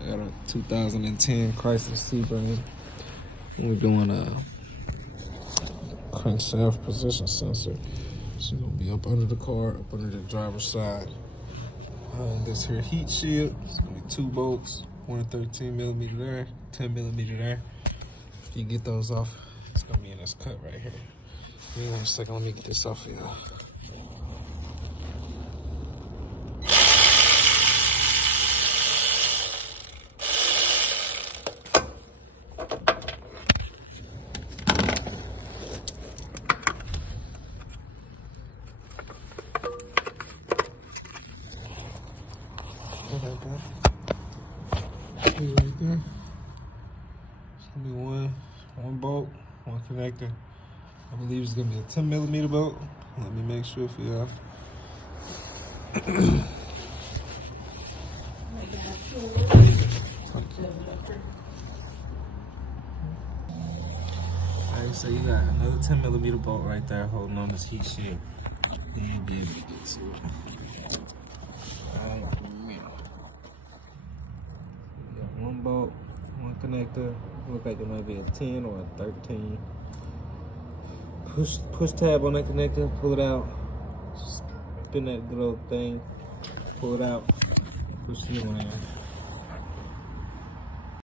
I got a 2010 Chrysler Sebring. We're doing a crankshaft position sensor. It's gonna be up under the car, up under the driver's side. This here heat shield, it's gonna be 2 bolts, one 13mm there, 10mm there. If you get those off, it's gonna be in this cut right here. Give me 1 second, let me get this off of y'all. Right there. It's gonna be one bolt, one connector. I believe it's gonna be a 10mm bolt. Let me make sure for y'all. Alright, so you got another 10mm bolt right there holding on this heat shield. Then you'll be able to get to it. One bolt, one connector. Look like it might be a 10 or a 13. Push tab on that connector, pull it out. Spin that good old thing, pull it out, push the new one in.